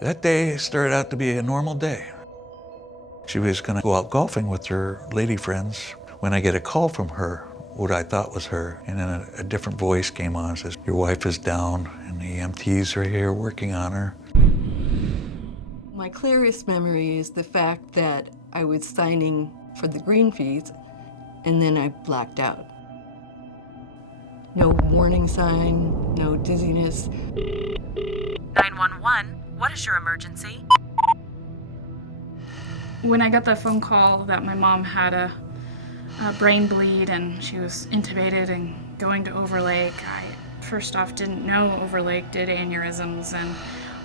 That day started out to be a normal day. She was gonna go out golfing with her lady friends when I get a call from her, what I thought was her, and then a different voice came on and says, "Your wife is down and the EMTs are here working on her." My clearest memory is the fact that I was signing for the green fees and then I blacked out. No warning sign, no dizziness. 911, what is your emergency? When I got the phone call that my mom had a brain bleed and she was intubated and going to Overlake, I first off didn't know Overlake did aneurysms, and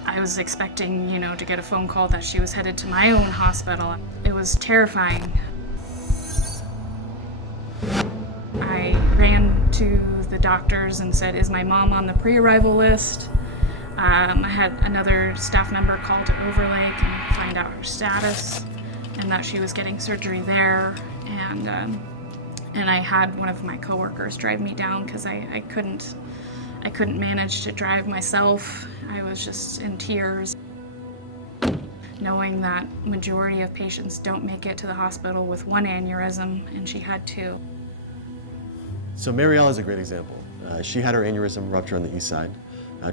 I was expecting, to get a phone call that she was headed to my own hospital. It was terrifying. I ran to the doctors and said, "Is my mom on the pre-arrival list?" I had another staff member call to Overlake and find out her status and that she was getting surgery there. And I had one of my coworkers drive me down because I couldn't manage to drive myself. I was just in tears, knowing that majority of patients don't make it to the hospital with one aneurysm, and she had two. So Mariella is a great example. She had her aneurysm rupture on the east side.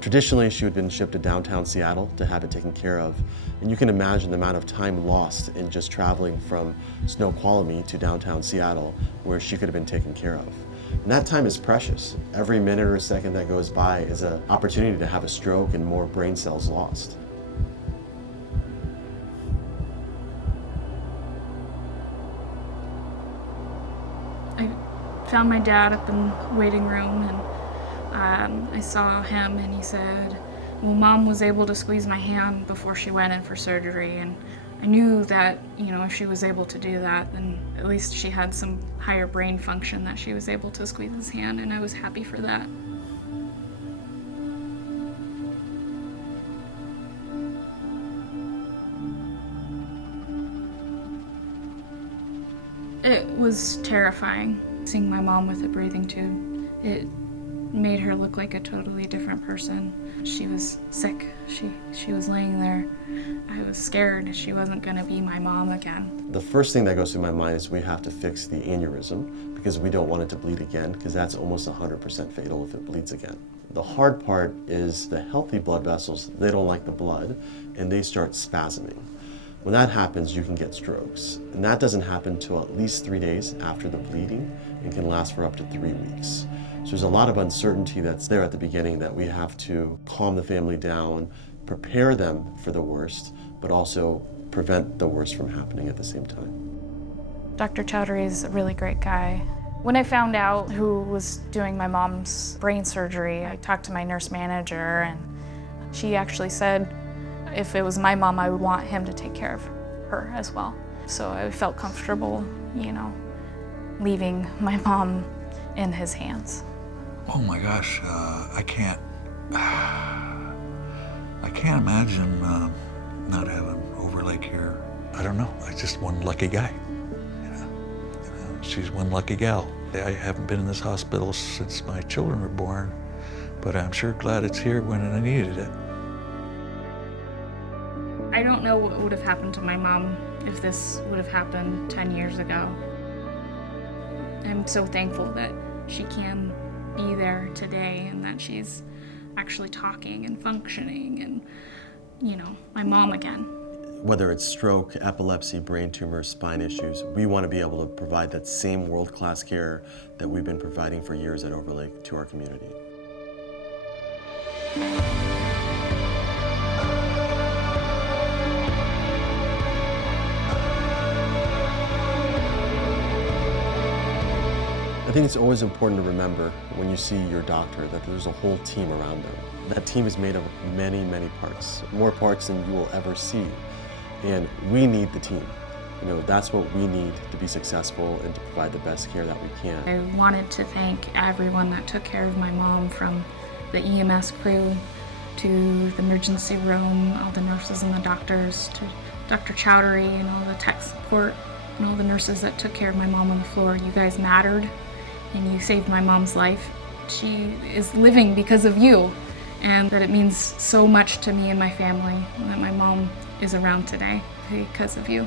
Traditionally, she had been shipped to downtown Seattle to have it taken care of. And you can imagine the amount of time lost in just traveling from Snoqualmie to downtown Seattle, where she could have been taken care of. And that time is precious. Every minute or second that goes by is an opportunity to have a stroke and more brain cells lost. I found my dad up in the waiting room, and I saw him, and he said, "Well, Mom was able to squeeze my hand before she went in for surgery," and I knew that, if she was able to do that, then at least she had some higher brain function that she was able to squeeze his hand, and I was happy for that. It was terrifying, seeing my mom with a breathing tube. It made her look like a totally different person. She was sick. She was laying there. I was scared she wasn't going to be my mom again. The first thing that goes through my mind is we have to fix the aneurysm because we don't want it to bleed again, because that's almost 100% fatal if it bleeds again. The hard part is the healthy blood vessels, they don't like the blood and they start spasming. When that happens, you can get strokes. And that doesn't happen until at least 3 days after the bleeding and can last for up to 3 weeks. So there's a lot of uncertainty that's there at the beginning that we have to calm the family down, prepare them for the worst, but also prevent the worst from happening at the same time. Dr. Chowdhury is a really great guy. When I found out who was doing my mom's brain surgery, I talked to my nurse manager, and she actually said if it was my mom, I would want him to take care of her as well. So I felt comfortable, leaving my mom in his hands. Oh my gosh, I can't imagine not having Overlake here. I don't know, I'm just one lucky guy. She's one lucky gal. I haven't been in this hospital since my children were born, but I'm sure glad it's here when I needed it. I don't know what would have happened to my mom if this would have happened 10 years ago. I'm so thankful that she can be there today and that she's actually talking and functioning and, my mom again. Whether it's stroke, epilepsy, brain tumors, spine issues, we want to be able to provide that same world-class care that we've been providing for years at Overlake to our community. I think it's always important to remember when you see your doctor that there's a whole team around them. That team is made of many, many parts, more parts than you will ever see. And we need the team. That's what we need to be successful and to provide the best care that we can. I wanted to thank everyone that took care of my mom, from the EMS crew to the emergency room, all the nurses and the doctors, to Dr. Chowdhury and all the tech support and all the nurses that took care of my mom on the floor. You guys mattered, and you saved my mom's life. She is living because of you, and that it means so much to me and my family that my mom is around today because of you.